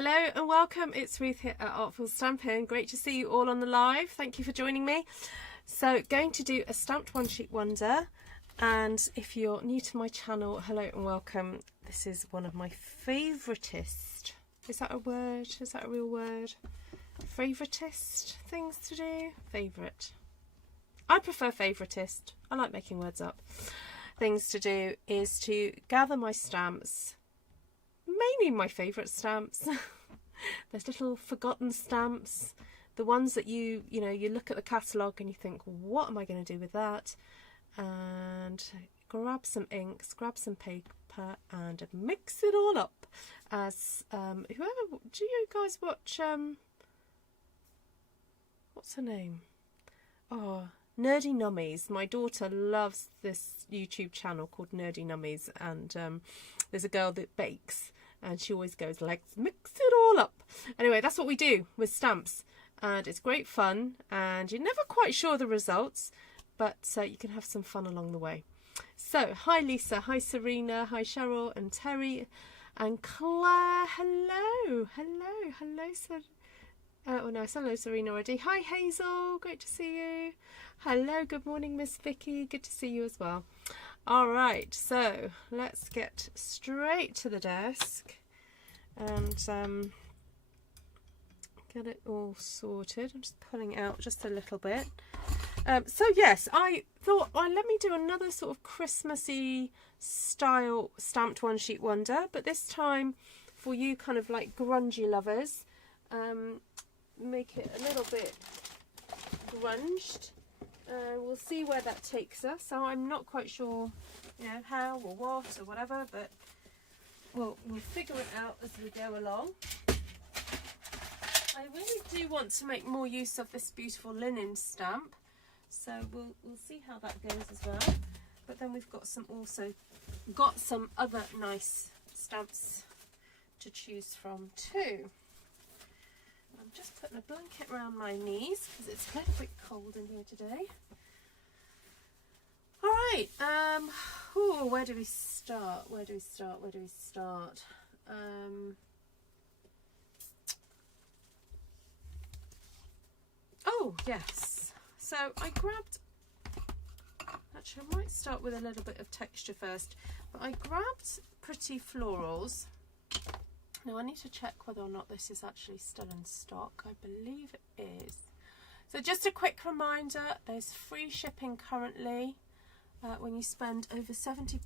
Hello and welcome, it's Ruth here at Artful Stampin. Great to see you all on the live. Thank you for joining me. So going to do a stamped one sheet wonder, and if you're new to my channel, hello and welcome. This is one of my favouriteest, is that a word? Is that a real word? Favouriteest things to do? Favourite. I prefer favouriteest. I like making words up. Things to do is to gather my stamps. Mainly my favourite stamps. There's little forgotten stamps, the ones that you look at the catalogue and you think, what am I going to do with that? And grab some inks, grab some paper and mix it all up. As do you guys watch what's her name? Oh, Nerdy Nummies. My daughter loves this YouTube channel called Nerdy Nummies, and there's a girl that bakes and she always goes, let's mix it all up. Anyway, that's what we do with stamps, and it's great fun, and you're never quite sure the results, but you can have some fun along the way. So hi Lisa, hi Serena, hi Cheryl and Terry and Claire. Hello. Oh no, hello Serena already. Hi Hazel, great to see you. Hello, good morning Miss Vicky, good to see you as well. Alright, so let's get straight to the desk and get it all sorted. I'm just pulling out just a little bit. So yes, I thought, well, let me do another sort of Christmassy style stamped one sheet wonder, but this time for you kind of like grungy lovers. Make it a little bit grunged. We'll see where that takes us. So I'm not quite sure, how or what or whatever, but we'll figure it out as we go along. I really do want to make more use of this beautiful linen stamp, so we'll see how that goes as well. But then we've got some other nice stamps to choose from too. I'm just putting a blanket around my knees because it's a little bit cold in here today. All right, where do we start? Oh yes, so I grabbed, actually I might start with a little bit of texture first, but I grabbed Pretty Florals. Now I need to check whether or not this is actually still in stock. I believe it is. So just a quick reminder, there's free shipping currently when you spend over £70.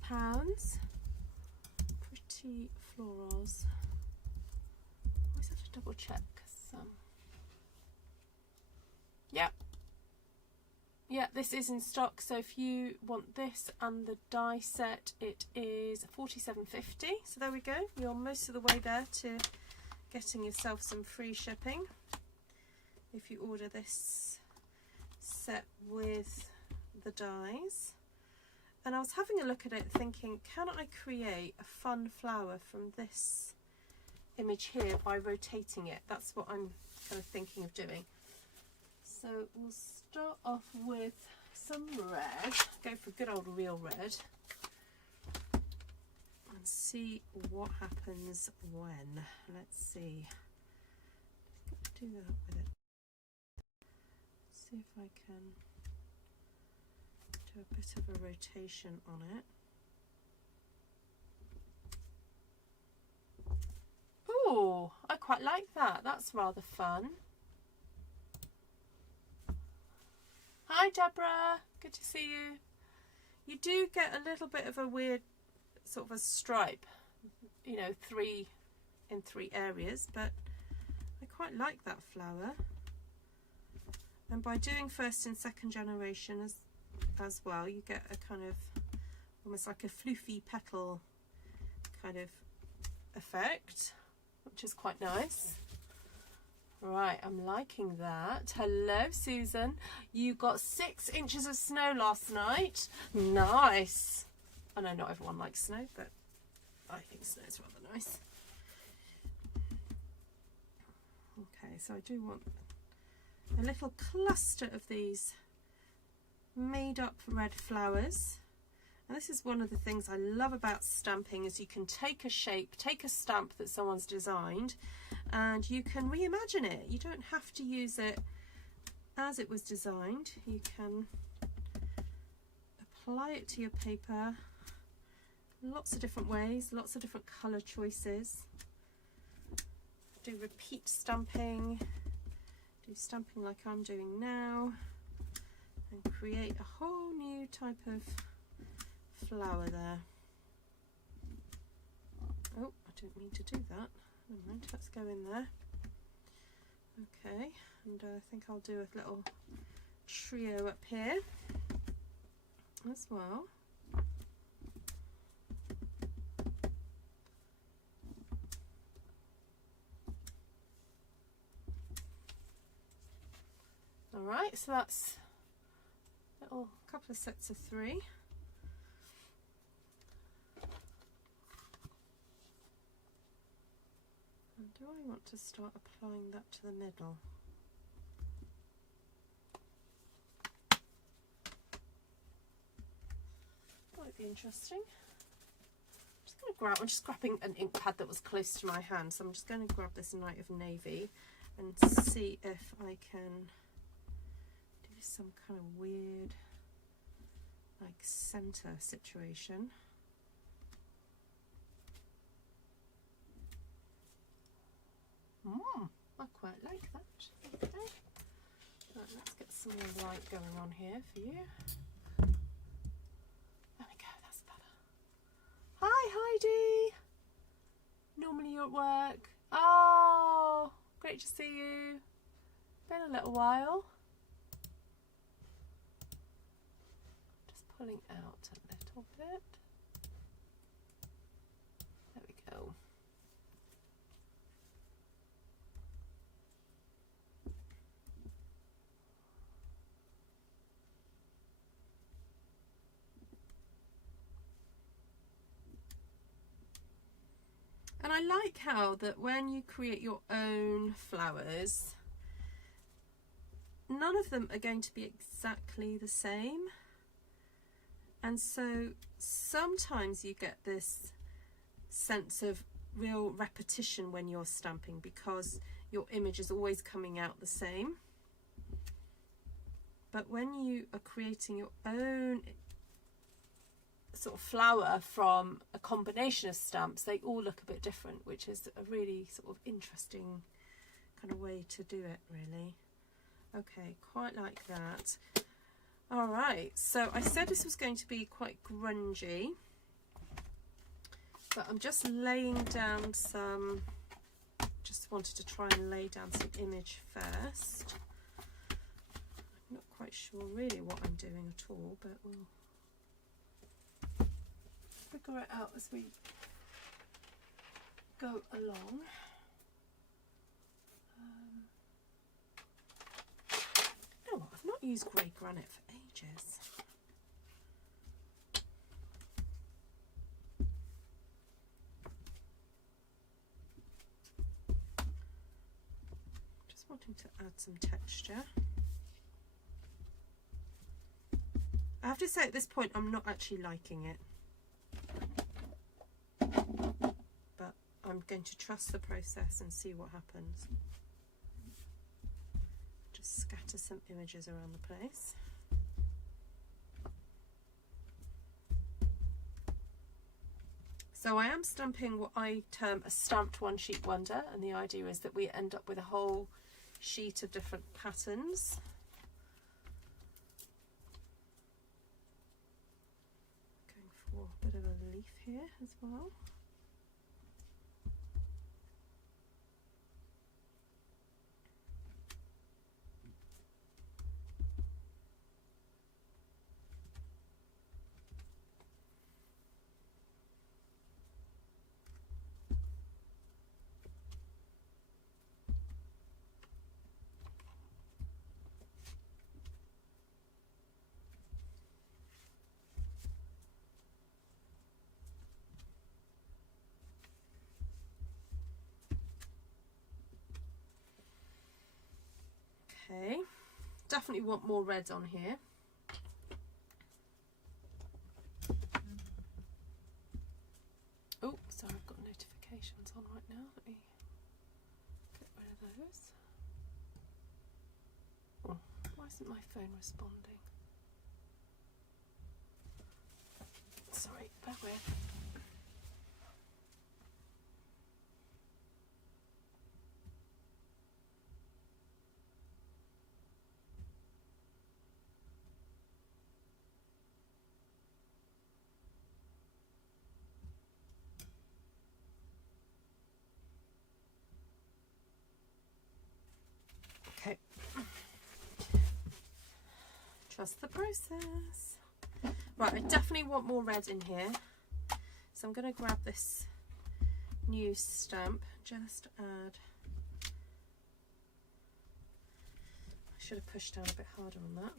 Pretty Florals. I always have to double check. Yeah, this is in stock. So if you want this and the die set, it is $47.50. So there we go. You're most of the way there to getting yourself some free shipping if you order this set with the dies. And I was having a look at it thinking, can I create a fun flower from this image here by rotating it? That's what I'm kind of thinking of doing. So we'll start off with some red, go for good old real red, and see what happens when. Let's see. Do that with it. See if I can do a bit of a rotation on it. Oh, I quite like that. That's rather fun. Hi Deborah, good to see you. You do get a little bit of a weird sort of a stripe, three in three areas, but I quite like that flower. And by doing first and second generation as well, you get a kind of almost like a floofy petal kind of effect, which is quite nice. Right, I'm liking that. Hello, Susan. You got 6 inches of snow last night. Nice. I know not everyone likes snow, but I think snow is rather nice. Okay, so I do want a little cluster of these made up red flowers. And this is one of the things I love about stamping, is you can take a shape, take a stamp that someone's designed, and you can reimagine it. You don't have to use it as it was designed. You can apply it to your paper lots of different ways, lots of different colour choices. Do repeat stamping, do stamping like I'm doing now, and create a whole new type of flower there. Oh, I didn't mean to do that. Never mind, let's go in there. Okay, and I think I'll do a little trio up here as well. Alright, so that's a little couple of sets of 3. And do I want to start applying that to the middle? Might be interesting. I'm just grabbing an ink pad that was close to my hand, so I'm just going to grab this Night of Navy and see if I can do some kind of weird like center situation. I quite like that. Okay. Right, let's get some more light going on here for you. There we go, that's better. Hi Heidi! Normally you're at work. Oh, great to see you. Been a little while. Just pulling out a little bit. There we go. And I like how that when you create your own flowers, none of them are going to be exactly the same. And so sometimes you get this sense of real repetition when you're stamping because your image is always coming out the same. But when you are creating your own sort of flower from a combination of stamps, they all look a bit different, which is a really sort of interesting kind of way to do it, really. Okay, quite like that. All right, so I said this was going to be quite grungy, but I'm just laying down some, just wanted to try and lay down some image first. I'm not quite sure really what I'm doing at all, but we'll figure it out as we go along. You know what, I've not used grey granite for ages. Just wanting to add some texture. I have to say at this point I'm not actually liking it. But I'm going to trust the process and see what happens. Just scatter some images around the place. So I am stamping what I term a stamped one sheet wonder, and the idea is that we end up with a whole sheet of different patterns. Going for a bit of a leaf here as well. Okay, definitely want more red on here. Oh, sorry, I've got notifications on right now. Let me those. Oh, why isn't my phone responding? Sorry, bear with. Okay. Trust the process. Right, I definitely want more red in here. So I'm going to grab this new stamp, just add. I should have pushed down a bit harder on that.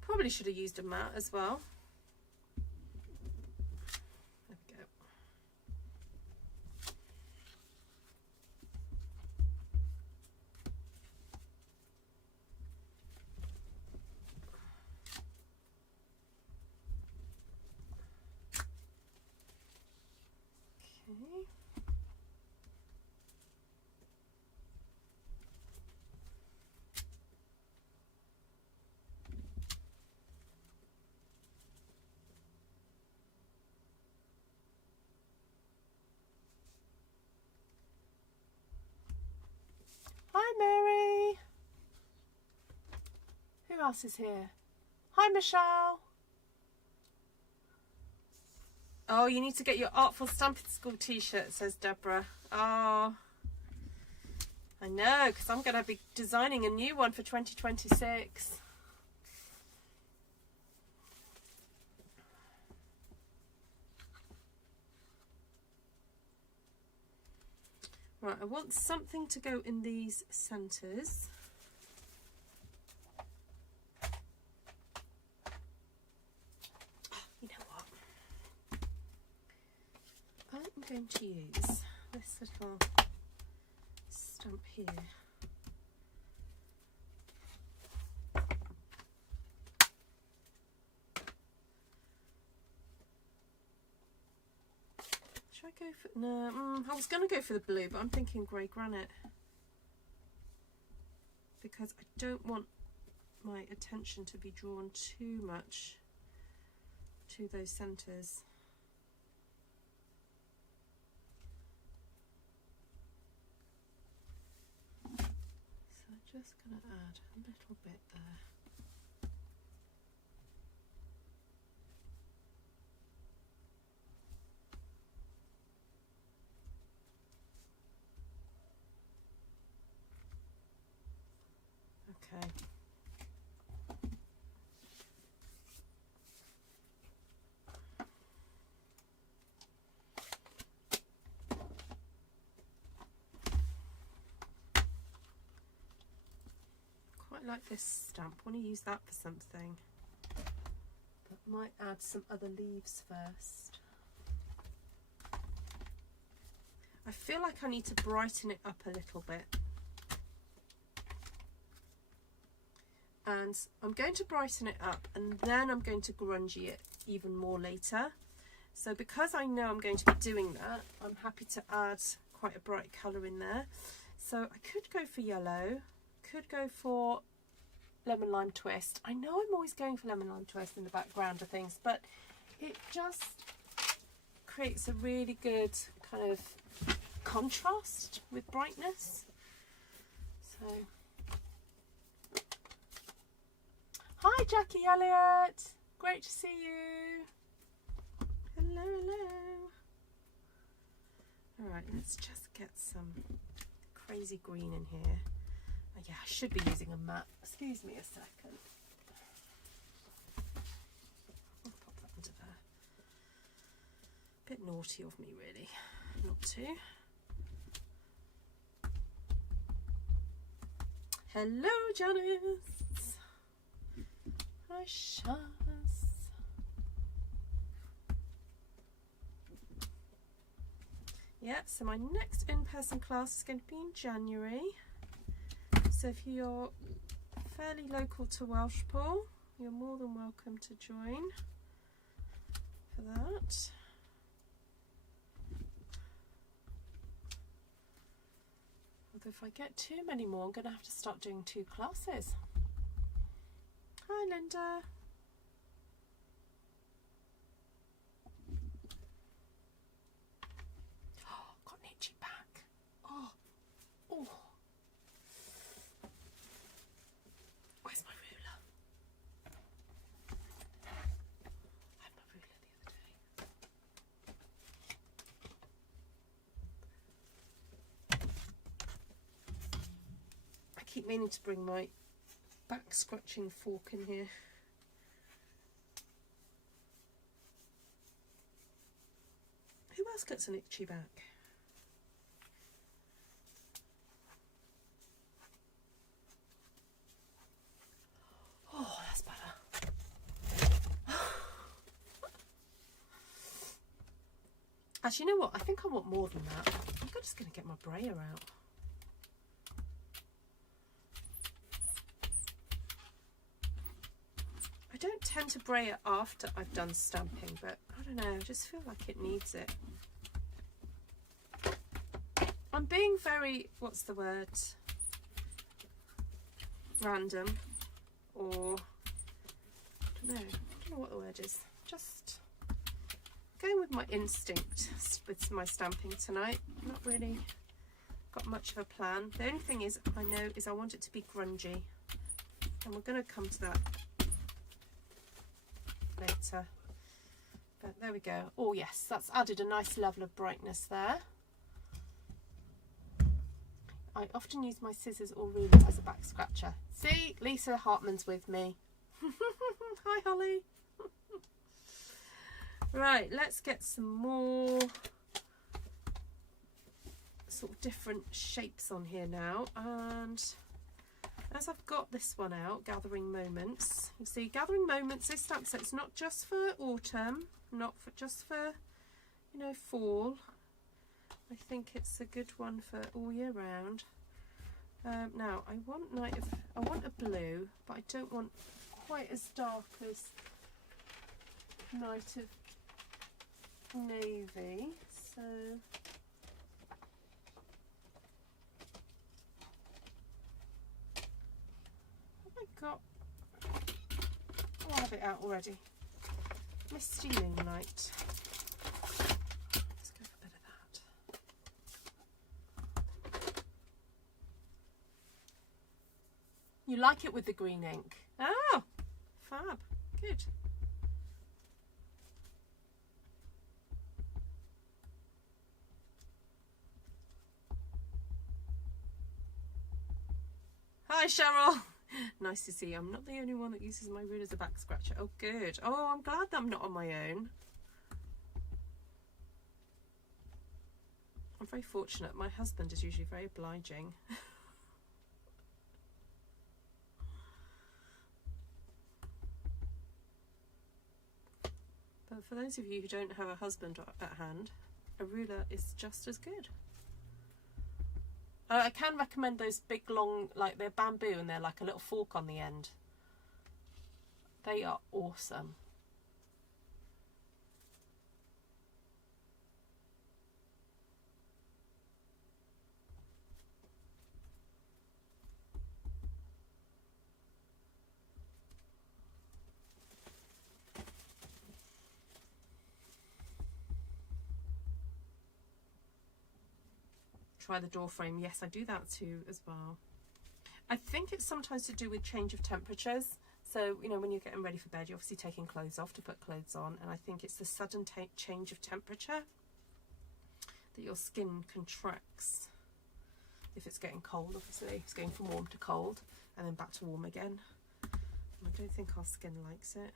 Probably should have used a mat as well. There we go. Okay. Hi, Mary. Who else is here? Hi, Michelle. Oh, you need to get your Artful Stampin School t-shirt, says Deborah. Oh, I know, because I'm going to be designing a new one for 2026. Right, I want something to go in these centres. You know what? I'm going to use this little stamp here. Should I go for, no, I was going to go for the blue, but I'm thinking grey granite. Because I don't want my attention to be drawn too much to those centres. So I'm just going to add a little bit there. Okay. Quite like this stamp. Want to use that for something. But might add some other leaves first. I feel like I need to brighten it up a little bit. And I'm going to brighten it up and then I'm going to grungy it even more later. So because I know I'm going to be doing that, I'm happy to add quite a bright colour in there. So I could go for yellow, could go for lemon lime twist. I know I'm always going for lemon lime twist in the background of things, but it just creates a really good kind of contrast with brightness. So hi Jackie Elliott, great to see you. Hello, hello. Alright, let's just get some crazy green in here. Oh, yeah, I should be using a mat. Excuse me a second. I'll pop that into there. Bit naughty of me really, not to. Hello Janice. Hi Shaz. Yeah, so my next in-person class is going to be in January. So if you're fairly local to Welshpool, you're more than welcome to join for that. Although if I get too many more, I'm going to have to start doing 2 classes. Hi Linda. Oh, got an itchy back. Oh, oh. Where's my ruler? I had my ruler the other day. I keep meaning to bring my back scratching fork in here. Who else gets an itchy back? Oh, that's better. Actually, you know what? I think I want more than that. I'm just going to get my brayer out. I don't tend to brayer after I've done stamping, but I don't know, I just feel like it needs it. I'm being very, what's the word, random, or I don't know what the word is, just going with my instinct with my stamping tonight. Not really got much of a plan. The only thing is I know is I want it to be grungy, and we're going to come to that later, but there we go. Oh yes, that's added a nice level of brightness there. I often use my scissors or ruler as a back scratcher. See, Lisa Hartman's with me. Hi Holly. Right, let's get some more sort of different shapes on here now, and as I've got this one out, Gathering Moments, you see Gathering Moments, this stamp set, it's not just for autumn, not for just for, you know, fall. I think it's a good one for all year round. Now I want a blue, but I don't want quite as dark as Night of Navy, so got, I'll have it out already. Misty Moonlight. Let's go for a bit of that. You like it with the green ink? Oh, fab. Good. Hi Cheryl. Nice to see you. I'm not the only one that uses my ruler as a back scratcher. Oh good. Oh, I'm glad that I'm not on my own. I'm very fortunate. My husband is usually very obliging. But for those of you who don't have a husband at hand, a ruler is just as good. I can recommend those big long, like they're bamboo and they're like a little fork on the end. They are awesome. Try the door frame. Yes, I do that too as well. I think it's sometimes to do with change of temperatures. So, you know, when you're getting ready for bed, you're obviously taking clothes off to put clothes on. And I think it's the sudden change of temperature that your skin contracts. If it's getting cold, obviously. It's going from warm to cold and then back to warm again. And I don't think our skin likes it.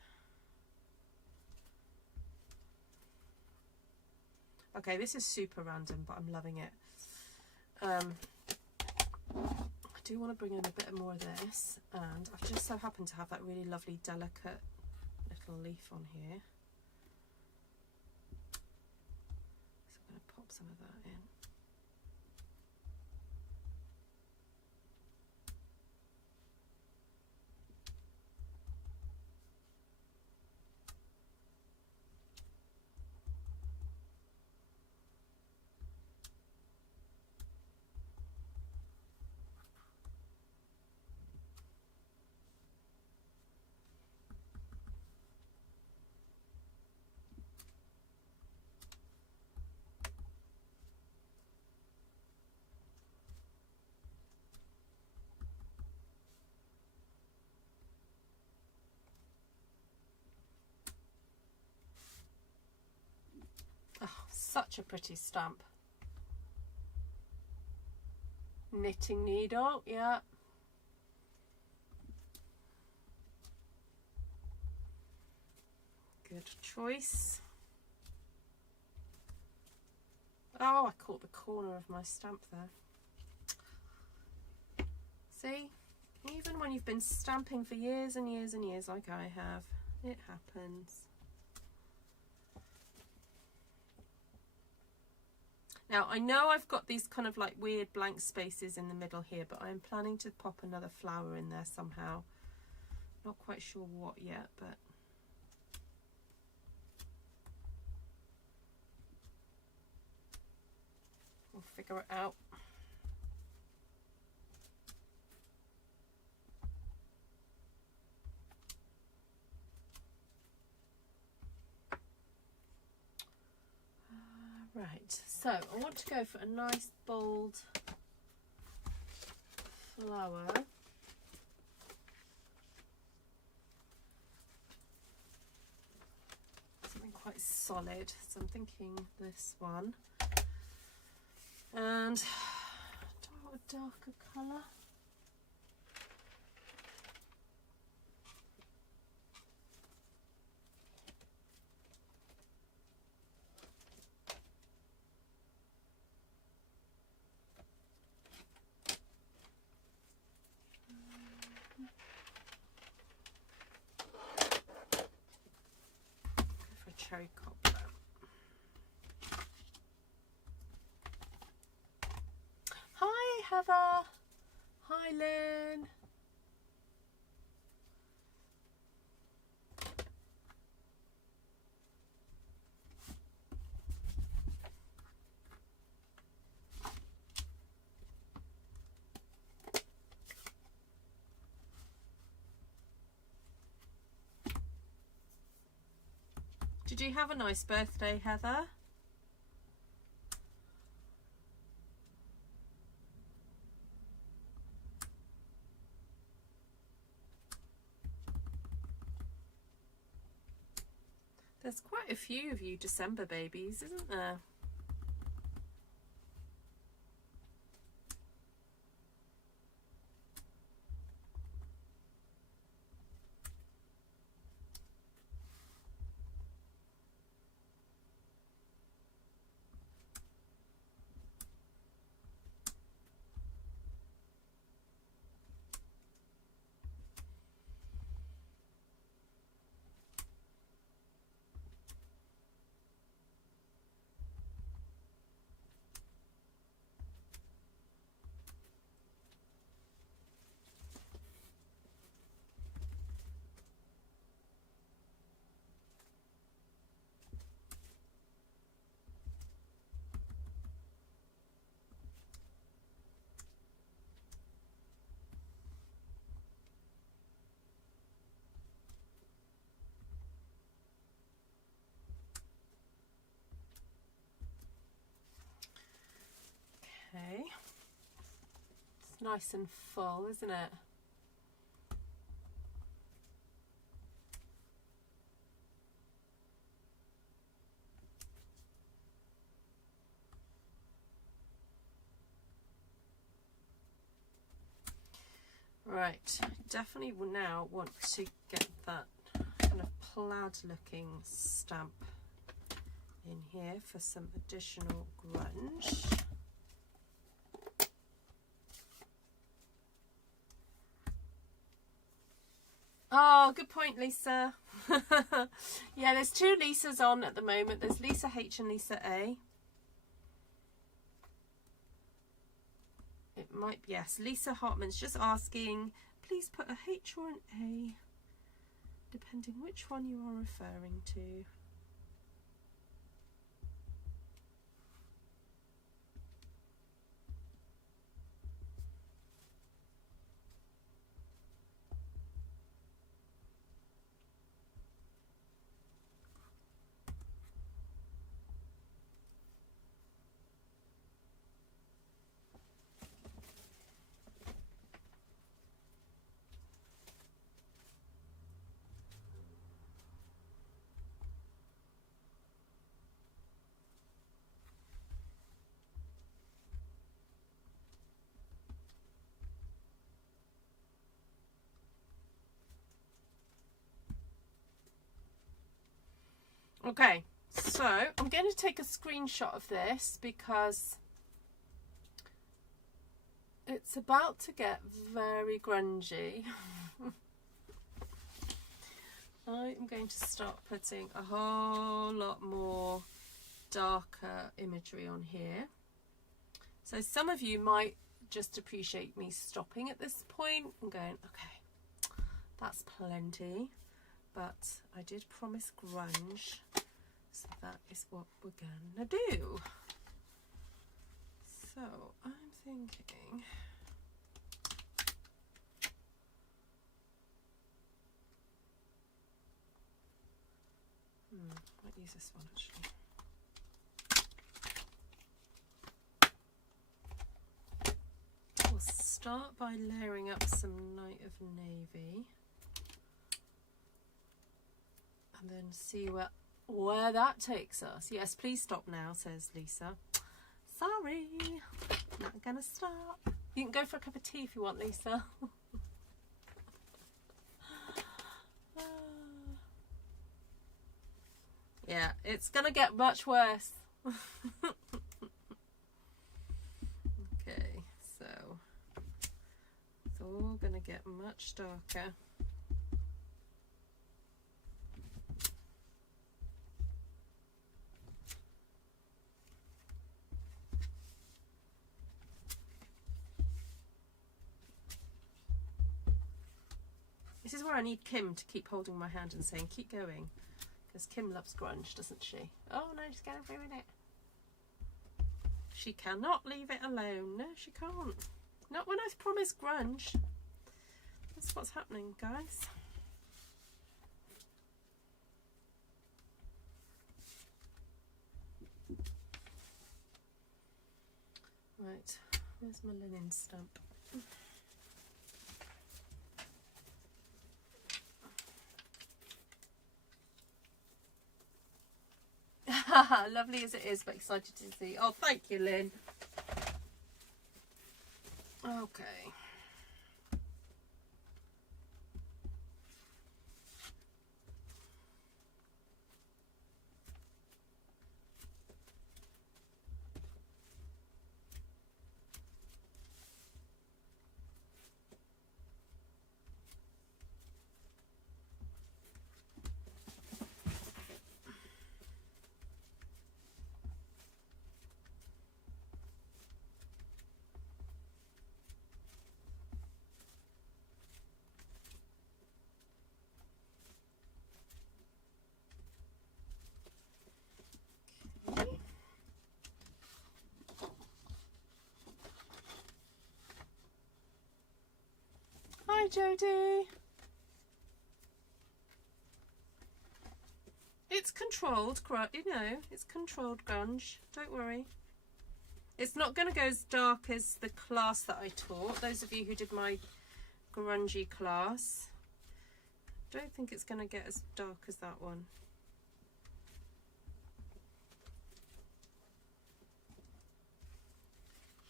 Okay, this is super random, but I'm loving it. I do want to bring in a bit more of this, and I've just so happened to have that really lovely delicate little leaf on here, so I'm going to pop some of that in. Such a pretty stamp. Knitting needle, yeah. Good choice. Oh, I caught the corner of my stamp there. See, even when you've been stamping for years and years and years like I have, it happens. Now, I know I've got these kind of like weird blank spaces in the middle here, but I'm planning to pop another flower in there somehow. Not quite sure what yet, but we'll figure it out. Right, so I want to go for a nice bold flower. Something quite solid, so I'm thinking this one. And do I want a darker colour? Cherry copper. Hi Heather. Hi Lynn. Did you have a nice birthday, Heather? There's quite a few of you December babies, isn't there? Okay. It's nice and full, isn't it? Right, definitely will now want to get that kind of plaid looking stamp in here for some additional grunge. Oh, good point, Lisa. Yeah, there's two Lisas on at the moment. There's Lisa H and Lisa A. It might be, yes. Lisa Hartman's just asking, please put a H or an A, depending which one you are referring to. Okay, so I'm going to take a screenshot of this because it's about to get very grungy. I'm going to start putting a whole lot more darker imagery on here. So some of you might just appreciate me stopping at this point and going, okay, that's plenty. But I did promise grunge, so that is what we're gonna do. So I'm thinking, might use this one actually. We'll start by layering up some Night of Navy, and then see where that takes us. Yes, please stop now, says Lisa. Sorry, not gonna stop. You can go for a cup of tea if you want, Lisa. Yeah, it's gonna get much worse. Okay, so it's all gonna get much darker. This is where I need Kim to keep holding my hand and saying, keep going. Because Kim loves grunge, doesn't she? Oh no, she's going to ruin it. She cannot leave it alone. No, she can't. Not when I've promised grunge. That's what's happening, guys. Right, where's my linen stamp? Lovely as it is, but excited to see. Oh, thank you, Lynn. Okay. Hi, Jodie. It's controlled, you know, it's controlled grunge. Don't worry. It's not going to go as dark as the class that I taught. Those of you who did my grungy class, don't think it's going to get as dark as that one.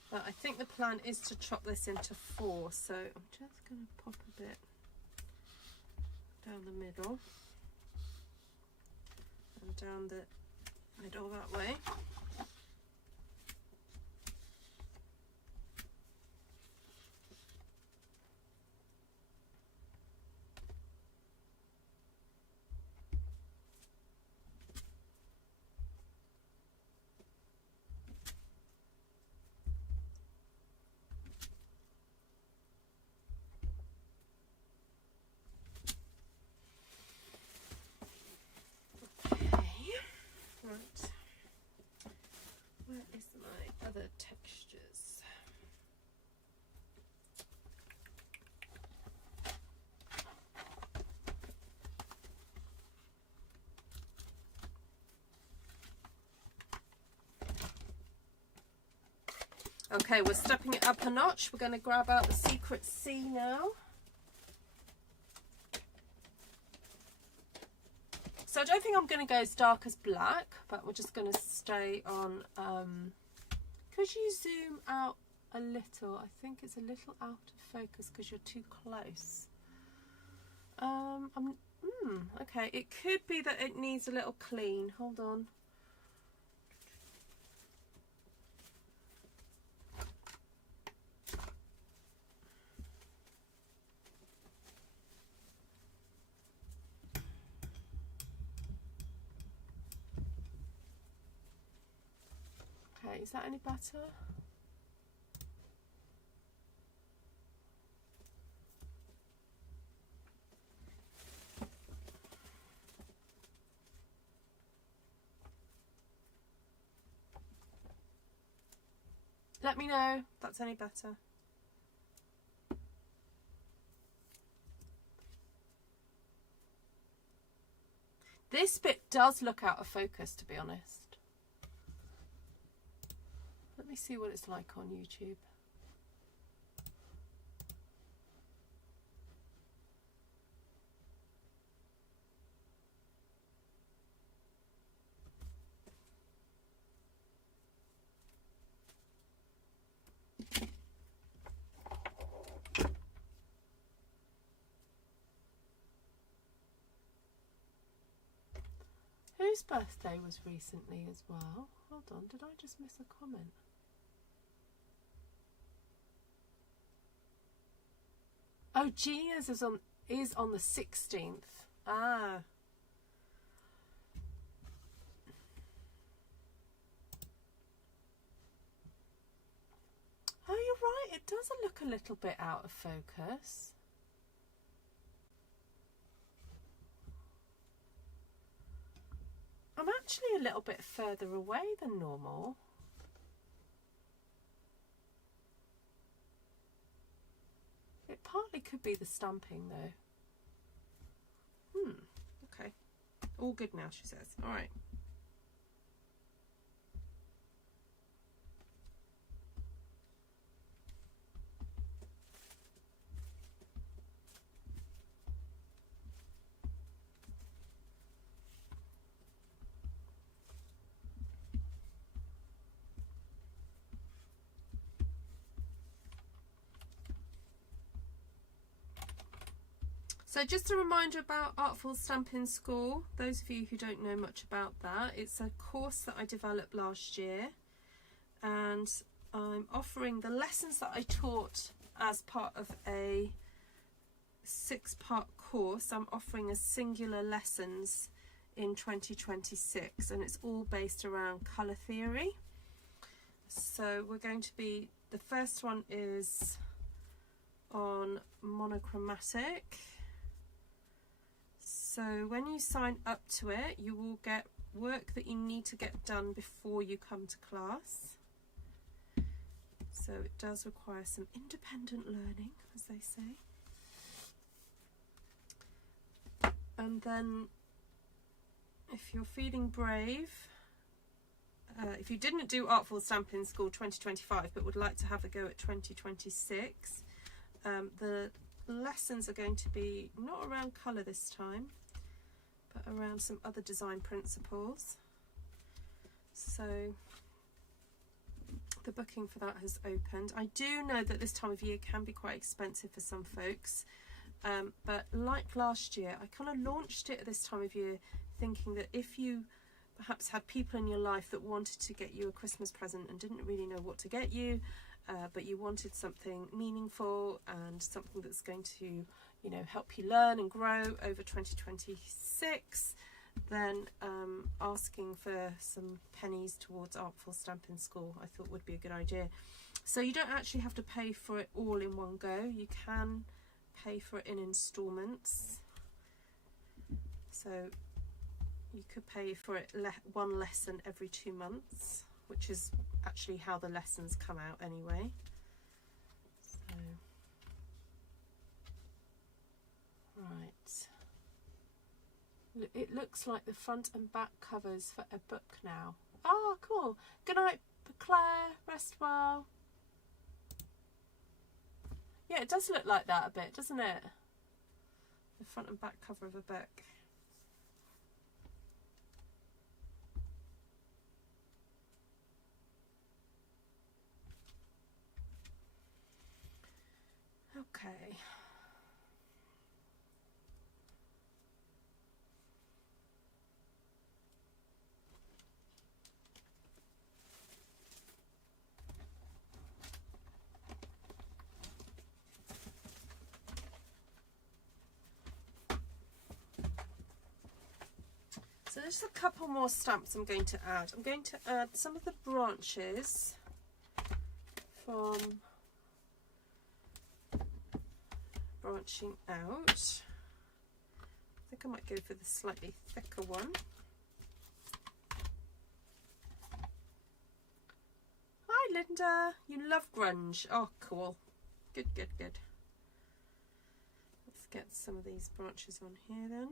But I think the plan is to chop this into 4, so I'm just going to pop a bit down the middle and down the middle that way. Right, where is my other textures? Okay, we're stepping it up a notch. We're going to grab out the Secret C now. So I don't think I'm going to go as dark as black, but we're just going to stay on, could you zoom out a little? I think it's a little out of focus because you're too close. Okay, it could be that it needs a little clean. Hold on. Okay, is that any better? Let me know if that's any better. This bit does look out of focus, to be honest. Let me see what it's like on YouTube. Whose birthday was recently as well? Hold on, did I just miss a comment? Oh, Gina's is on the 16th. Ah. Oh, you're right. It does look a little bit out of focus. I'm actually a little bit further away than normal. It partly could be the stamping though. Okay. All good now, she says. All right. So just a reminder about Artful Stampin School. Those of you who don't know much about that, it's a course that I developed last year, and I'm offering the lessons that I taught as part of a 6-part course. I'm offering as singular lessons in 2026, and it's all based around colour theory. So we're going to be, the first one is on monochromatic. So when you sign up to it, you will get work that you need to get done before you come to class. So it does require some independent learning, as they say. And then if you're feeling brave, if you didn't do Artful Stampin School 2025 but would like to have a go at 2026, the lessons are going to be not around colour this time, but around some other design principles. So the booking for that has opened. I do know that this time of year can be quite expensive for some folks, but like last year, I kind of launched it at this time of year thinking that if you perhaps had people in your life that wanted to get you a Christmas present and didn't really know what to get you, but you wanted something meaningful and something that's going to, you know, help you learn and grow over 2026, then asking for some pennies towards Artful Stampin School I thought would be a good idea. So you don't actually have to pay for it all in one go. You can pay for it in instalments. So you could pay for it one lesson every 2 months, which is actually how the lessons come out anyway. So, right. It looks like the front and back covers for a book now. Oh, cool. Good night, Claire. Rest well. Yeah, it does look like that a bit, doesn't it? The front and back cover of a book. Okay. there's a couple more stamps I'm going to add. I'm going to add some of the branches from Branching Out. I think I might go for the slightly thicker one. Hi Linda, you love grunge. Oh cool. Good, good, good. Let's get some of these branches on here then.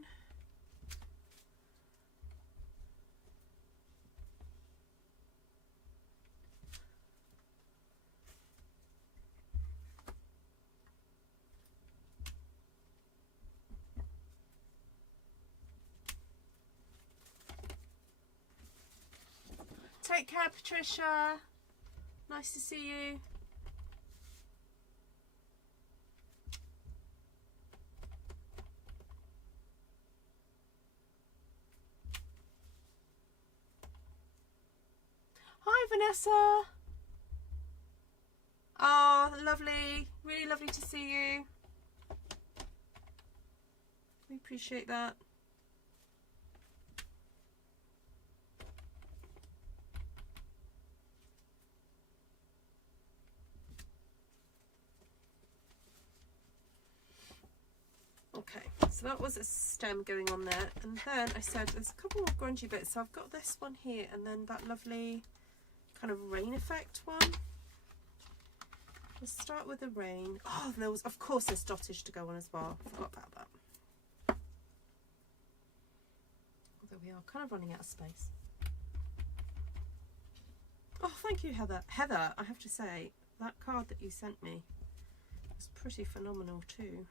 Take care, Patricia. Nice to see you. Hi, Vanessa. Oh, lovely. Really lovely to see you. We appreciate that. Okay, so that was a stem going on there, and then I said there's a couple more grungy bits. So I've got this one here, and then that lovely kind of rain effect one. Let's start with the rain. Oh, there was, of course, there's dottage to go on as well. Forgot about that. Although we are kind of running out of space. Oh, thank you, Heather. Heather, I have to say, that card that you sent me was pretty phenomenal too.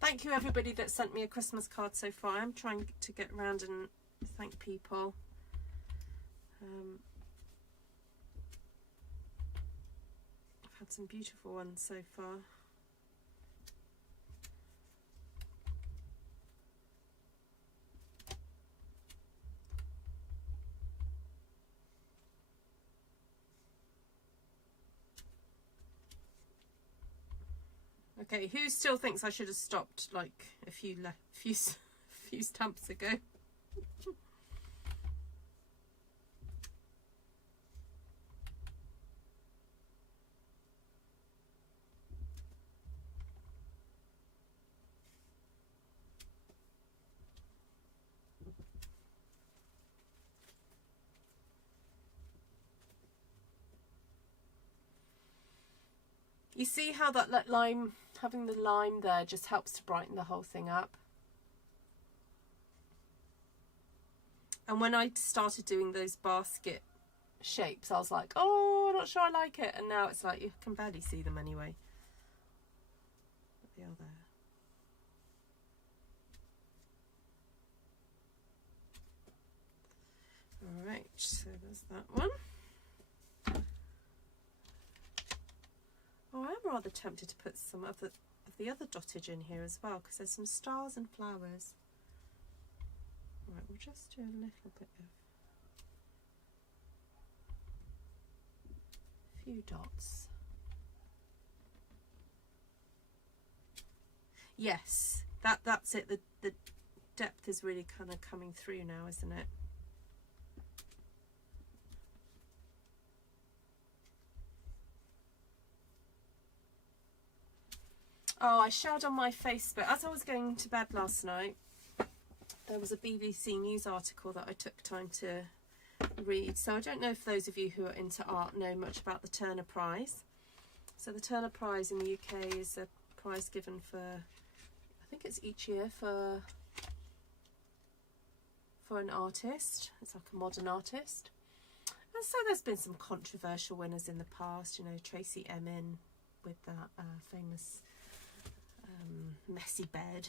Thank you everybody that sent me a Christmas card so far. I'm trying to get around and thank people. I've had some beautiful ones so far. Okay, who still thinks I should have stopped like a few stamps ago? You see how that lime, having the lime there just helps to brighten the whole thing up. And when I started doing those basket shapes, I was like, oh, I'm not sure I like it. And now it's like, you can barely see them anyway. But they are there. All right, so there's that one. Oh, I am rather tempted to put some of the other dottage in here as well, because there's some stars and flowers. Right, we'll just do a little bit of few dots. Yes, that's it. The depth is really kind of coming through now, isn't it? Oh, I shared on my Facebook, as I was going to bed last night, there was a BBC News article that I took time to read. So I don't know if those of you who are into art know much about the Turner Prize. So the Turner Prize in the UK is a prize given for, I think it's each year for an artist. It's like a modern artist. And so there's been some controversial winners in the past, you know, Tracy Emin with that famous messy bed,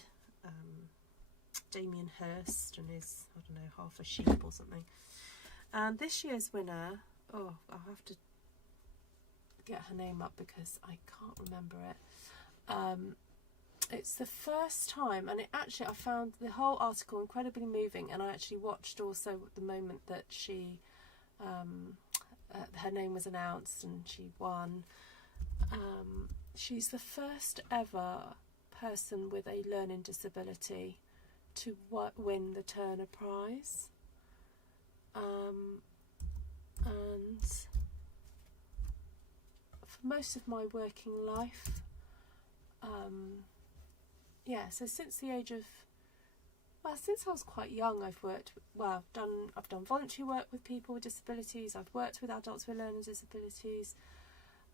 Damien Hirst and his, I don't know, half a sheep or something. And this year's winner, oh, I'll have to get her name up because I can't remember it. It's the first time, and I found the whole article incredibly moving, and I actually watched also the moment that she her name was announced and she won. She's the first ever person with a learning disability to win the Turner Prize. And for most of my working life, so since the age of, since I was quite young, I've done voluntary work with people with disabilities. I've worked with adults with learning disabilities,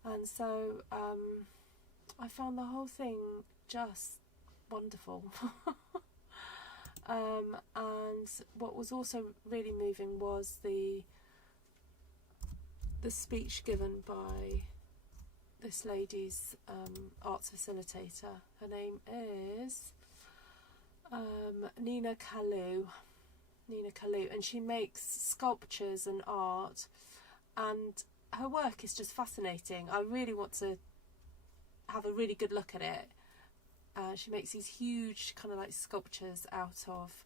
and so I found the whole thing just wonderful. And what was also really moving was the speech given by this lady's arts facilitator. Her name is Nina Kalu, and she makes sculptures and art, and her work is just fascinating. I really want to have a really good look at it. She makes these huge kind of like sculptures out of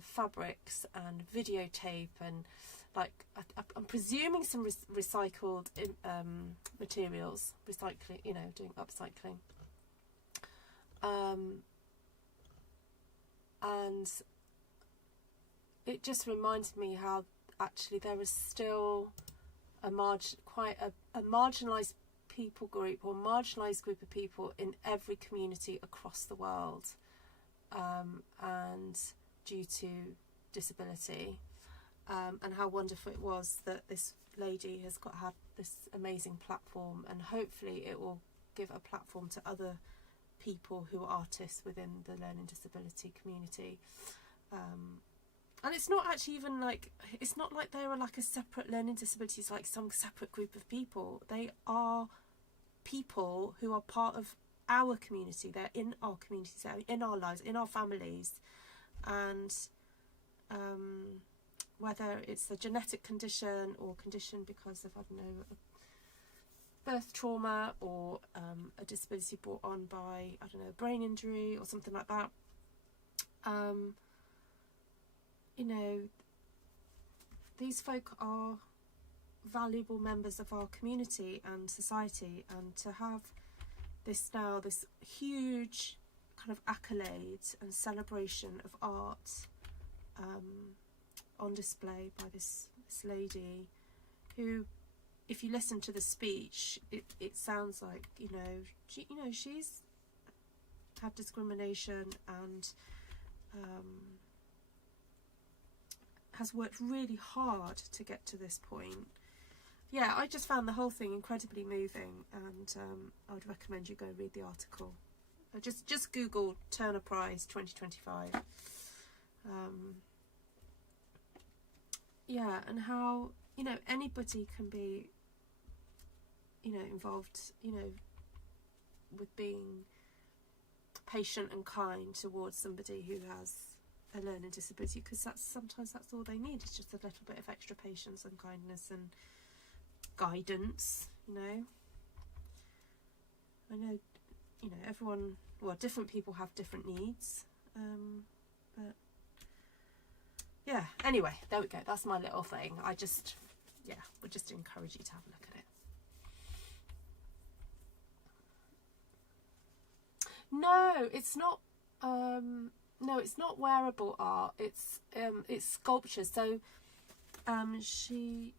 fabrics and videotape and like I'm presuming some recycled materials, recycling, doing upcycling. And it just reminds me how actually there is still quite a marginalised people group or marginalised group of people in every community across the world, and due to disability, and how wonderful it was that this lady has had this amazing platform, and hopefully it will give a platform to other people who are artists within the learning disability community. And it's not actually even like, it's not like they are like a separate learning disabilities, like some separate group of people. They are people who are part of our community. They're in our communities, they're in our lives, in our families. And whether it's a genetic condition or condition because of, I don't know, birth trauma or a disability brought on by, I don't know, a brain injury or something like that, these folk are valuable members of our community and society, and to have this huge kind of accolade and celebration of art on display by this lady who, if you listen to the speech, it sounds like she's had discrimination and has worked really hard to get to this point. Yeah, I just found the whole thing incredibly moving, and I would recommend you go read the article. Just Google Turner Prize 2025. Yeah, and how anybody can be involved with being patient and kind towards somebody who has a learning disability, because sometimes that's all they need, is just a little bit of extra patience and kindness and guidance. I know everyone, different people have different needs, but yeah, anyway, there we go. That's my little thing. I would just encourage you to have a look at it. No, it's not. No, it's not wearable art. It's sculpture. So, she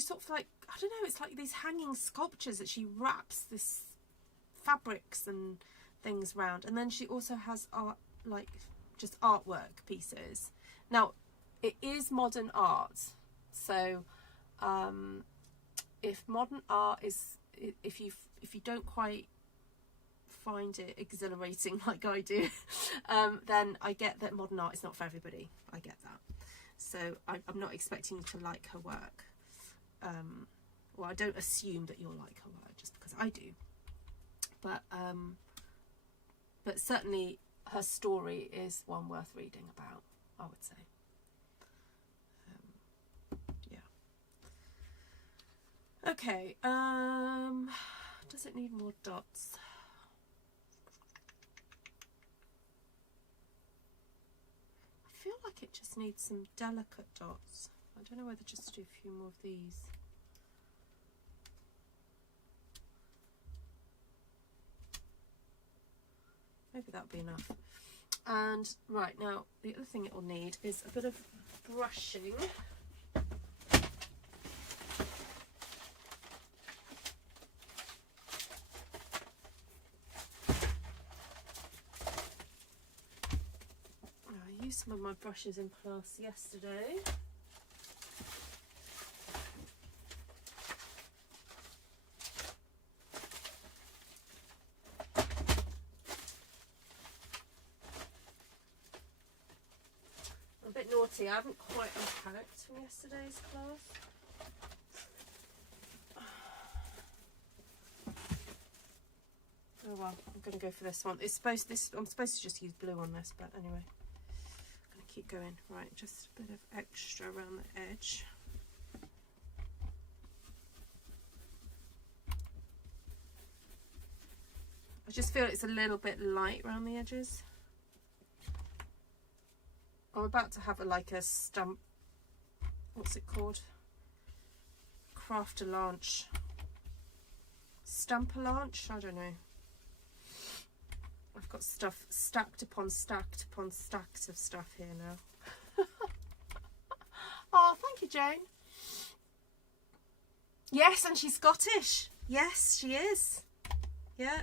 sort of like, I don't know. It's like these hanging sculptures that she wraps this fabrics and things round, and then she also has art, like just artwork pieces. Now, it is modern art. So, if modern art is, if you don't quite find it exhilarating like I do, then I get that modern art is not for everybody. I get that. So I'm not expecting you to like her work. Well, I don't assume that you'll like her work just because I do. But certainly her story is one worth reading about, I would say. Yeah. Okay. Does it need more dots? I feel like it just needs some delicate dots. I I don't know whether just to do a few more of these. Maybe that'll be enough. And right, now the other thing it will need is a bit of brushing. I used some of my brushes in class yesterday. I haven't quite unpacked from yesterday's class. Oh well, I'm going to go for this one. I'm supposed to just use blue on this, but anyway, I'm going to keep going. Right, just a bit of extra around the edge. I just feel it's a little bit light around the edges. I'm about to have like a stamp, what's it called? Craft-a-lanche. Stamp-a-lanche? I don't know. I've got stuff stacked upon stacked upon stacked of stuff here now. Oh, thank you, Jane. Yes, and she's Scottish. Yes, she is. Yeah.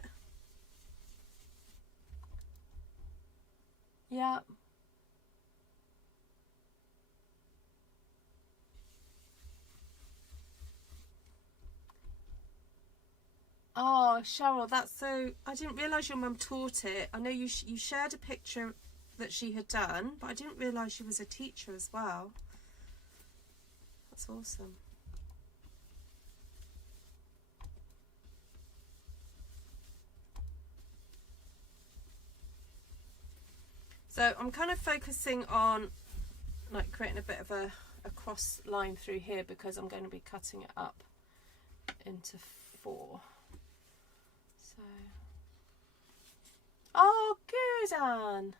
Yeah. Oh, Cheryl, that's so... I didn't realise your mum taught it. I know you shared a picture that she had done, but I didn't realise she was a teacher as well. That's awesome. So I'm kind of focusing on like creating a bit of a cross line through here because I'm going to be cutting it up into 4. So, oh, good, Anne.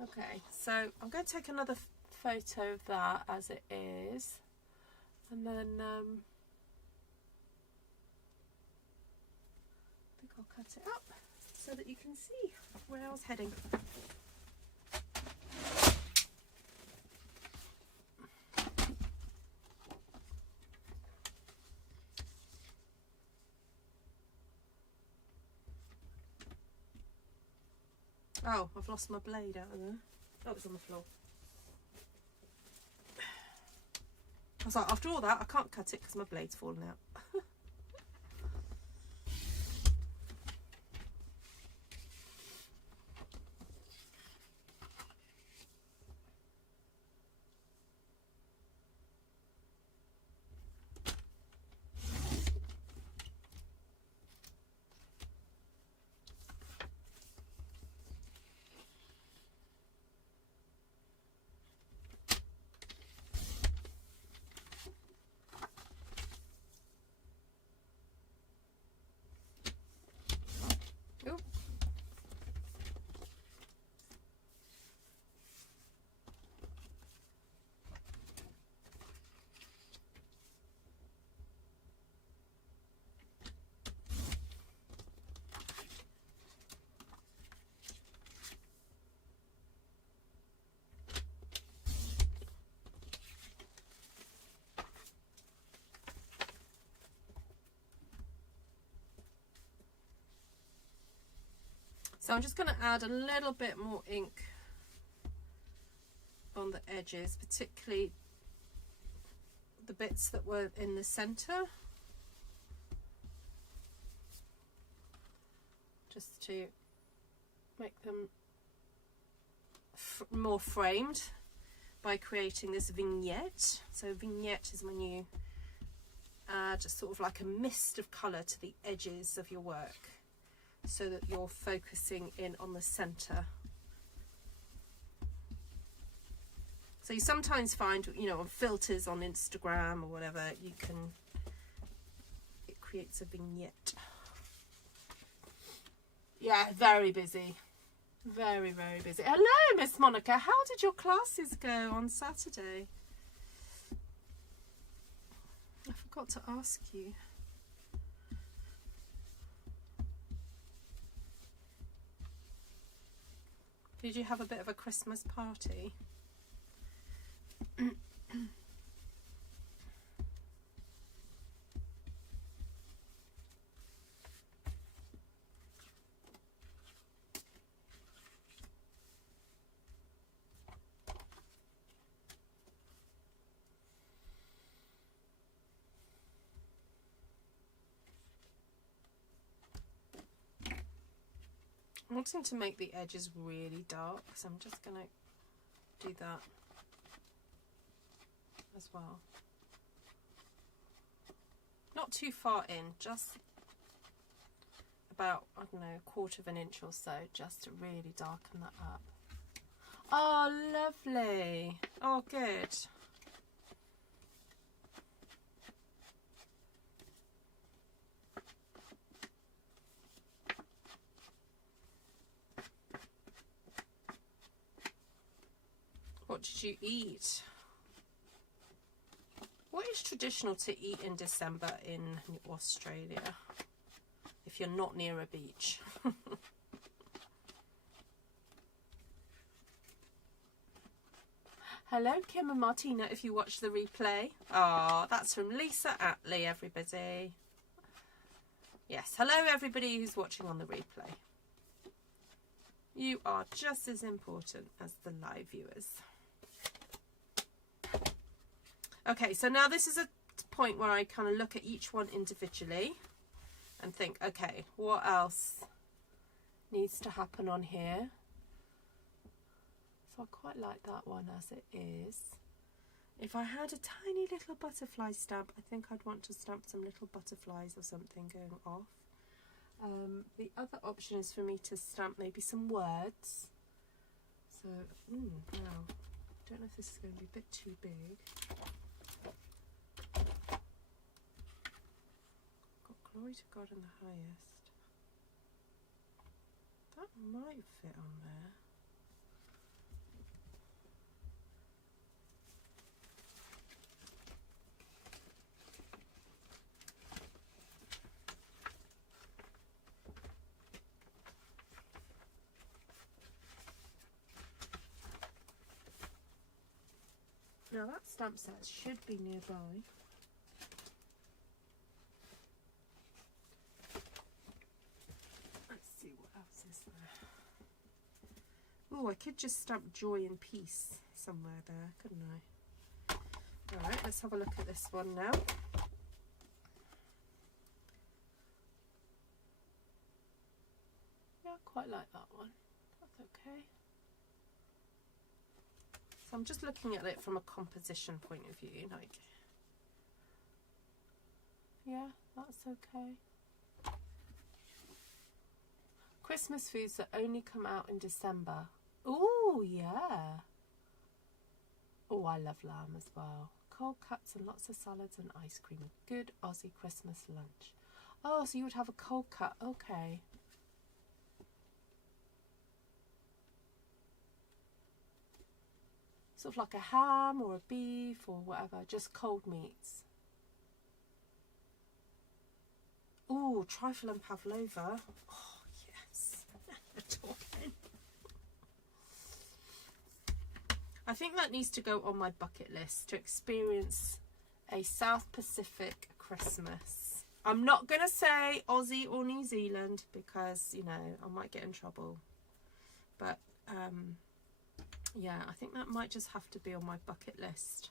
Okay, so I'm going to take another photo of that as it is, and then I think I'll cut it up so that you can see where I was heading. Oh, I've lost my blade out of there. Oh, it's on the floor. I was like, after all that, I can't cut it because my blade's fallen out. So I'm just going to add a little bit more ink on the edges, particularly the bits that were in the centre, just to make them more framed by creating this vignette. So vignette is when you add sort of like a mist of colour to the edges of your work, so that you're focusing in on the centre. So you sometimes find, you know, on filters on Instagram or whatever, it creates a vignette. Yeah, very busy. Very, very busy. Hello, Miss Monica. How did your classes go on Saturday? I forgot to ask you. Did you have a bit of a Christmas party? I'm wanting to make the edges really dark, so I'm just going to do that as well. Not too far in, just about, I don't know, 1/4 of an inch or so, just to really darken that up. Oh, lovely. Oh, good. What did you eat? What is traditional to eat in December in Australia, if you're not near a beach? Hello, Kim and Martina, if you watch the replay. Oh, that's from Lisa Atley, everybody. Yes, hello, everybody who's watching on the replay. You are just as important as the live viewers. Okay, so now this is a point where I kind of look at each one individually and think, okay, what else needs to happen on here? So I quite like that one as it is. If I had a tiny little butterfly stamp, I think I'd want to stamp some little butterflies or something going off. The other option is for me to stamp maybe some words. So, now, don't know if this is going to be a bit too big. Got glory to God in the highest. That might fit on there. Now that stamp set should be nearby. Let's see what else is there. Oh, I could just stamp joy and peace somewhere there, couldn't I? Alright, let's have a look at this one now. Yeah, I quite like that one. That's okay. So I'm just looking at it from a composition point of view, like, yeah, that's okay. Christmas foods that only come out in December. Oh, yeah. Oh, I love lamb as well. Cold cuts and lots of salads and ice cream. A good Aussie Christmas lunch. Oh, so you would have a cold cut. Okay. Sort of like a ham or a beef or whatever, just cold meats. Ooh, trifle and pavlova. Oh, yes. I think that needs to go on my bucket list, to experience a South Pacific Christmas. I'm not going to say Aussie or New Zealand because, you know, I might get in trouble. But, yeah, I think that might just have to be on my bucket list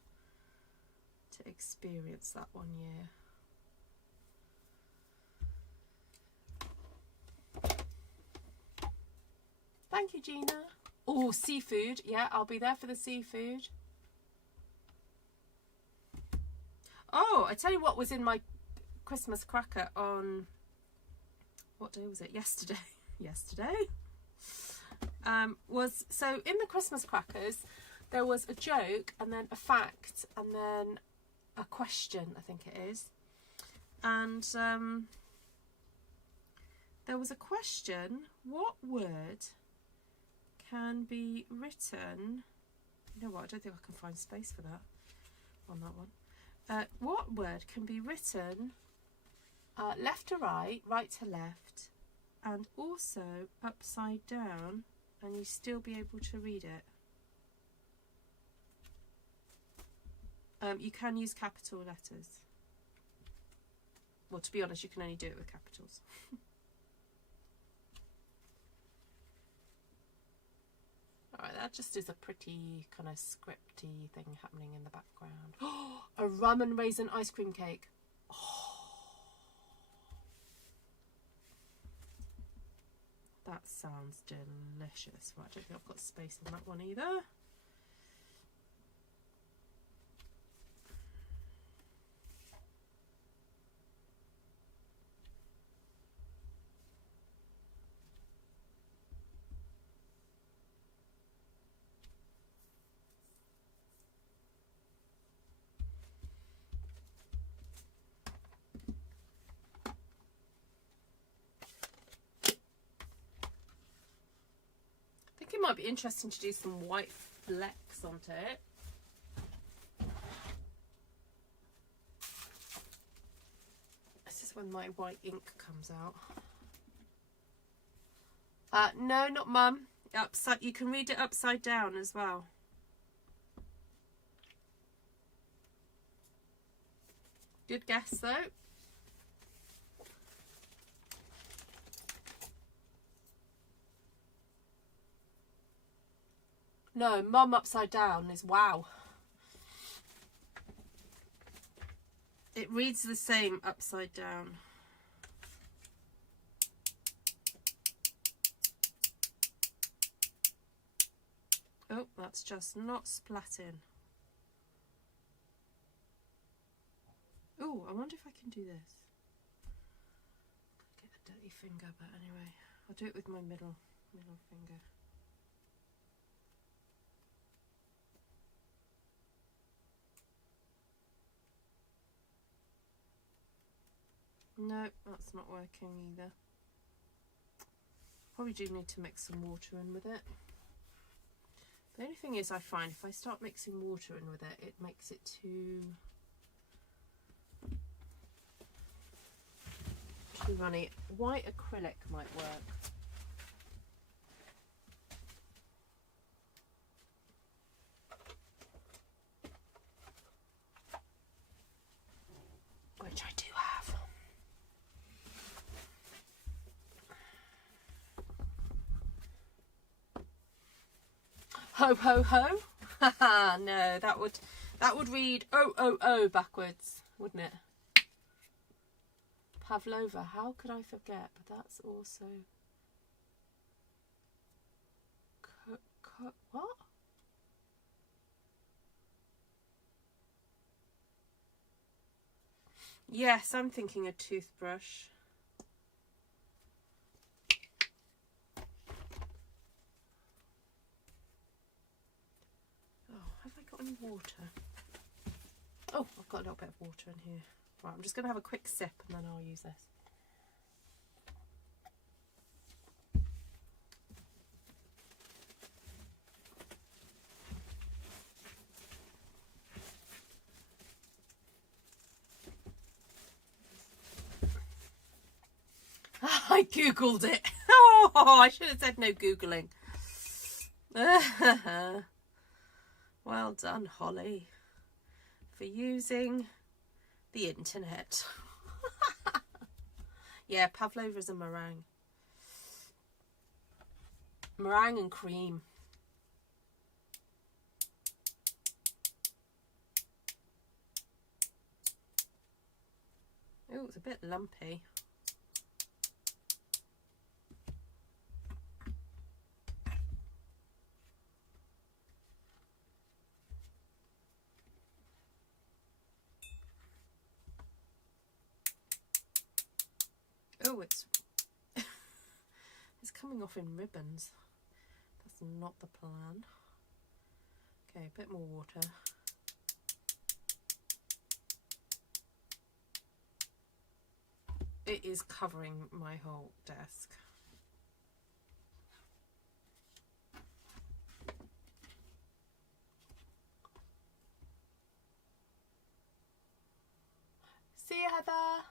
to experience that one year. Thank you, Gina. Oh, seafood. Yeah, I'll be there for the seafood. Oh, I tell you what was in my Christmas cracker on, what day was it? Yesterday. Yesterday. So in the Christmas crackers there was a joke and then a fact and then a question, I think it is, and there was a question: what word can be written, you know what, I don't think I can find space for that on that one. What word can be written left to right, right to left, and also upside down, and you still be able to read it? You can use capital letters. Well, to be honest, you can only do it with capitals. Alright, that just is a pretty kind of scripty thing happening in the background. Oh, a rum and raisin ice cream cake. Oh, that sounds delicious. Right, I don't think I've got space on that one either. It might be interesting to do some white flecks onto it. This is when my white ink comes out. No, not Mum. Upside. You can read it upside down as well. Good guess though. No, Mum upside down is wow. It reads the same upside down. Oh, that's just not splatting. Oh, I wonder if I can do this. Get a dirty finger, but anyway, I'll do it with my middle finger. No, that's not working either. Probably do need to mix some water in with it. The only thing is, I find if I start mixing water in with it, it makes it too runny. White acrylic might work. Which I do have. Ho ho ho. Haha, no, that would read oh backwards, wouldn't it? Pavlova, how could I forget? But that's also what? Yes, I'm thinking a toothbrush. Oh, have I got any water? Oh, I've got a little bit of water in here. Right, I'm just going to have a quick sip and then I'll use this. I googled it. Oh, I should have said no googling. Well done, Holly, for using the internet. Yeah, Pavlova's a meringue. Meringue and cream. Oh, it's a bit lumpy. Oh, it's coming off in ribbons. That's not the plan. Okay, a bit more water. It is covering my whole desk. Heather.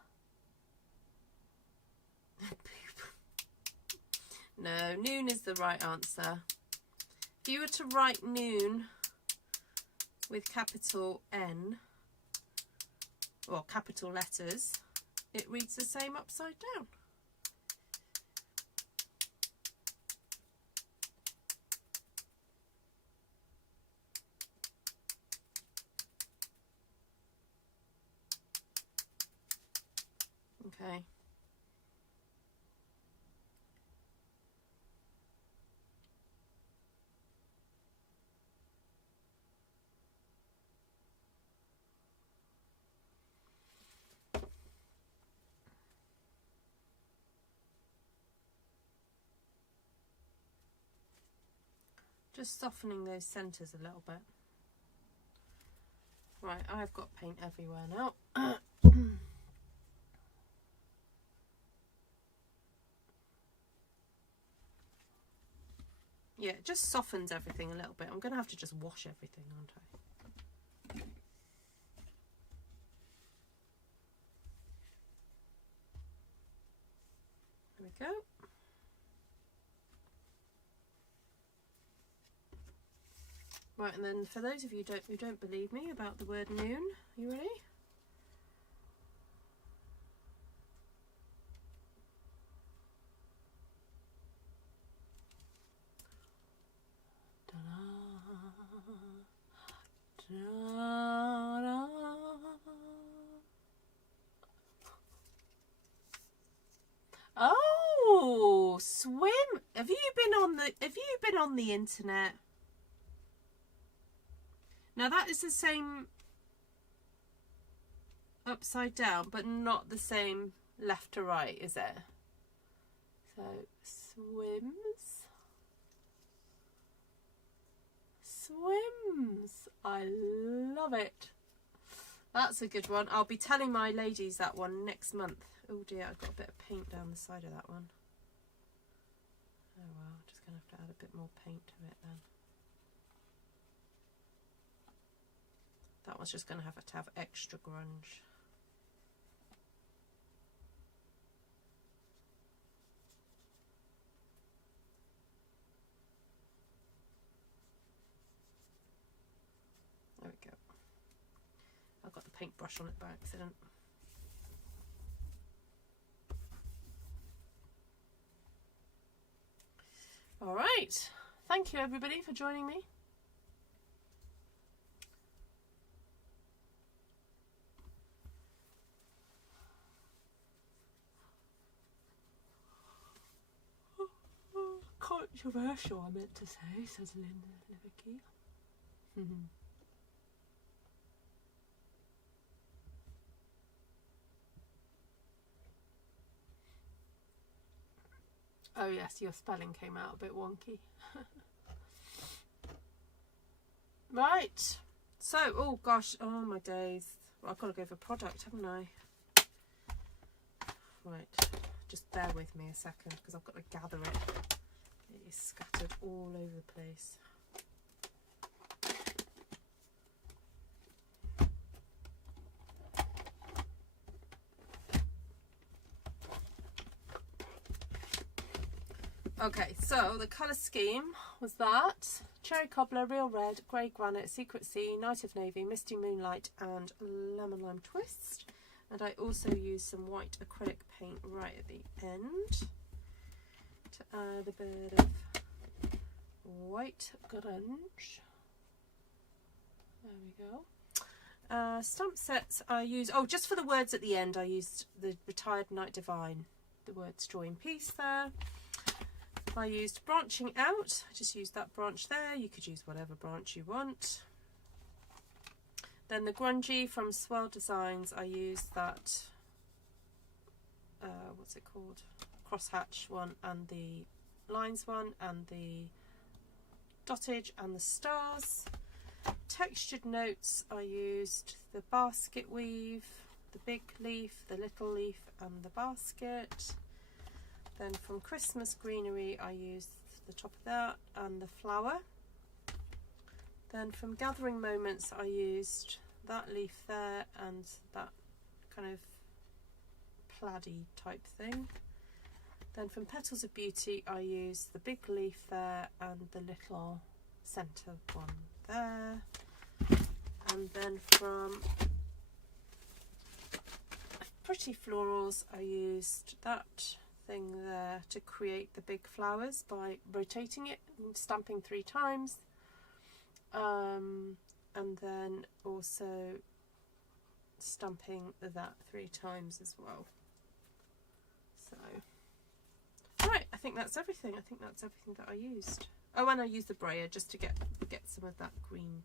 No, noon is the right answer. If you were to write noon with capital N, or capital letters, it reads the same upside down. Okay. Just softening those centres a little bit. Right, I've got paint everywhere now. Yeah, it just softens everything a little bit. I'm going to have to just wash everything, aren't I? There we go. Right, and then for those of you who don't believe me about the word noon, are you ready? Oh, swim. Have you been on the internet? Now that is the same upside down, but not the same left to right, is it? So swims. Swims. I love it. That's a good one. I'll be telling my ladies that one next month. Oh dear, I've got a bit of paint down the side of that one. Oh well, just going to have to add a bit more paint to it then. That one's just going to have extra grunge. There we go. I got the paintbrush on it by accident. All right. Thank you everybody for joining me. Controversial, I meant to say, says Linda Livicky. Oh yes, your spelling came out a bit wonky. Right. So, oh gosh, oh my days. Well, I've got to go for product, haven't I? Right. Just bear with me a second because I've got to gather it. It is scattered all over the place. Okay, so the colour scheme was that Cherry Cobbler, Real Red, Grey Granite, Secret Sea, Night of Navy, Misty Moonlight and Lemon Lime Twist. And I also used some white acrylic paint right at the end to add a bit of white grunge. There we go. Stamp sets I use, oh, just for the words at the end I used the Retired Knight Divine, the words Joy and Peace there. I used Branching Out, I just used that branch there, you could use whatever branch you want. Then the Grungy from Swell Designs, I used that, what's it called, crosshatch one and the lines one and the dottage and the stars. Textured notes, I used the basket weave, the big leaf, the little leaf and the basket. Then from Christmas Greenery I used the top of that and the flower. Then from Gathering Moments I used that leaf there and that kind of plaid-y type thing. Then from Petals of Beauty I used the big leaf there and the little centre one there. And then from Pretty Florals I used that thing there to create the big flowers by rotating it and stamping 3 times. And then also stamping that 3 times as well. So, right, I think that's everything. I think that's everything that I used. Oh, and I used the brayer just to get some of that green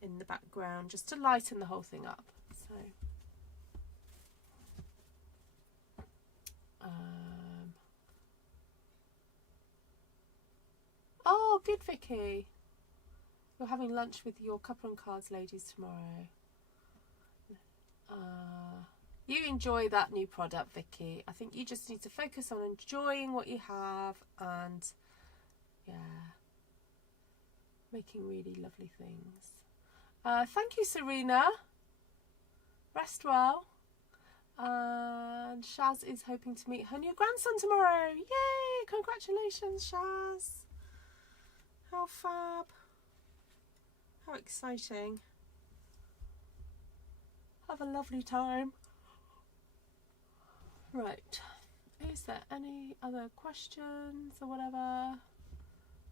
in the background, just to lighten the whole thing up. So, oh, good, Vicky. You're having lunch with your Cuppa and Cards ladies tomorrow. You enjoy that new product, Vicky. I think you just need to focus on enjoying what you have and, yeah, making really lovely things. Thank you, Serena. Rest well. And Shaz is hoping to meet her new grandson tomorrow. Yay! Congratulations, Shaz. How fab. How exciting. Have a lovely time. Right. Is there any other questions or whatever?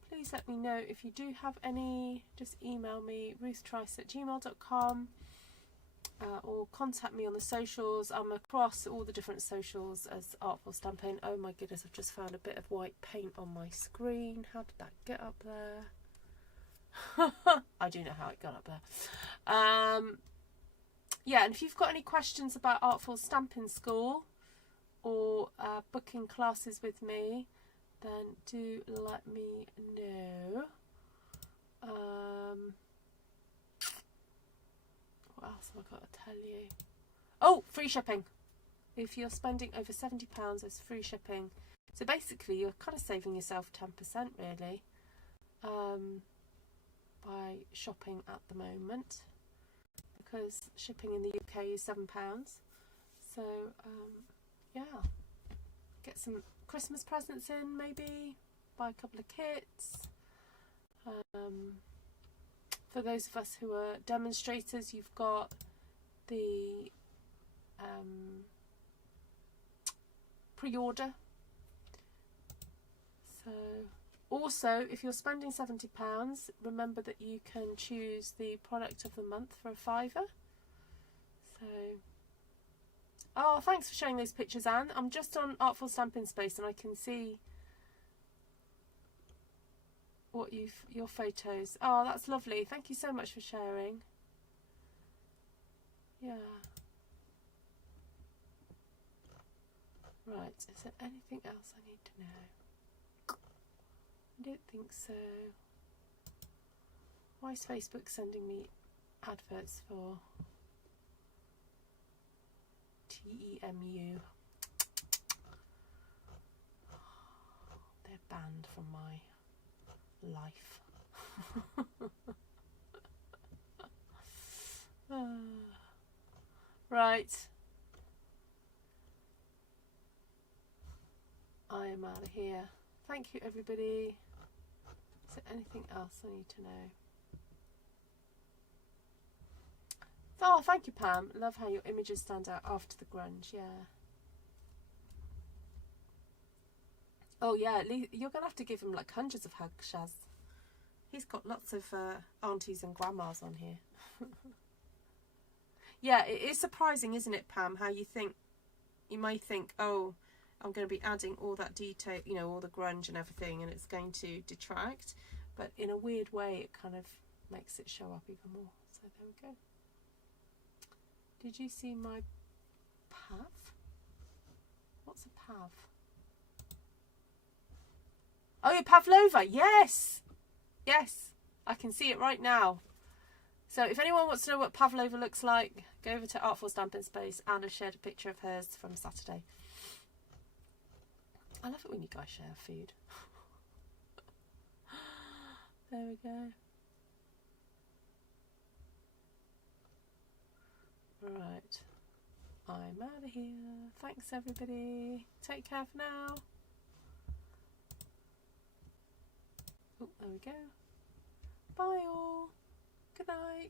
Please let me know if you do have any. Just email me, ruthtrice@gmail.com, or contact me on the socials. I'm across all the different socials as Artful Stampin. Oh my goodness, I've just found a bit of white paint on my screen. How did that get up there? I do know how it got up there. Yeah, and if you've got any questions about Artful Stampin School or booking classes with me, then do let me know. What else have I got to tell you? Oh, free shipping. If you're spending over £70, there's free shipping. So basically, you're kind of saving yourself 10% really, by shopping at the moment, because shipping in the UK is £7. So yeah, get some Christmas presents in, maybe buy a couple of kits. For those of us who are demonstrators, you've got the pre-order. So also, if you're spending £70, remember that you can choose the product of the month for a £5. So, oh, thanks for showing those pictures, Anne. I'm just on Artful Stampin Space and I can see what your photos. Oh, that's lovely. Thank you so much for sharing. Yeah. Right, is there anything else I need to know? I don't think so. Why is Facebook sending me adverts for TEMU? They're banned from my life. Right. I am out of here. Thank you, everybody. Is there anything else I need to know? Oh, thank you, Pam. Love how your images stand out after the grunge. Yeah. Oh, yeah. You're going to have to give him like hundreds of hugs, Shaz. He's got lots of aunties and grandmas on here. Yeah, it is surprising, isn't it, Pam, how you might think, oh, I'm going to be adding all that detail, you know, all the grunge and everything, and it's going to detract. But in a weird way, it kind of makes it show up even more. So there we go. Did you see my pav? What's a pav? Oh, your pavlova. Yes. Yes. I can see it right now. So if anyone wants to know what pavlova looks like, go over to Artful Stampin Space, and I've shared a picture of hers from Saturday. I love it when you guys share food. There we go. Right. I'm out of here. Thanks everybody. Take care for now. Oh, there we go. Bye all. Good night.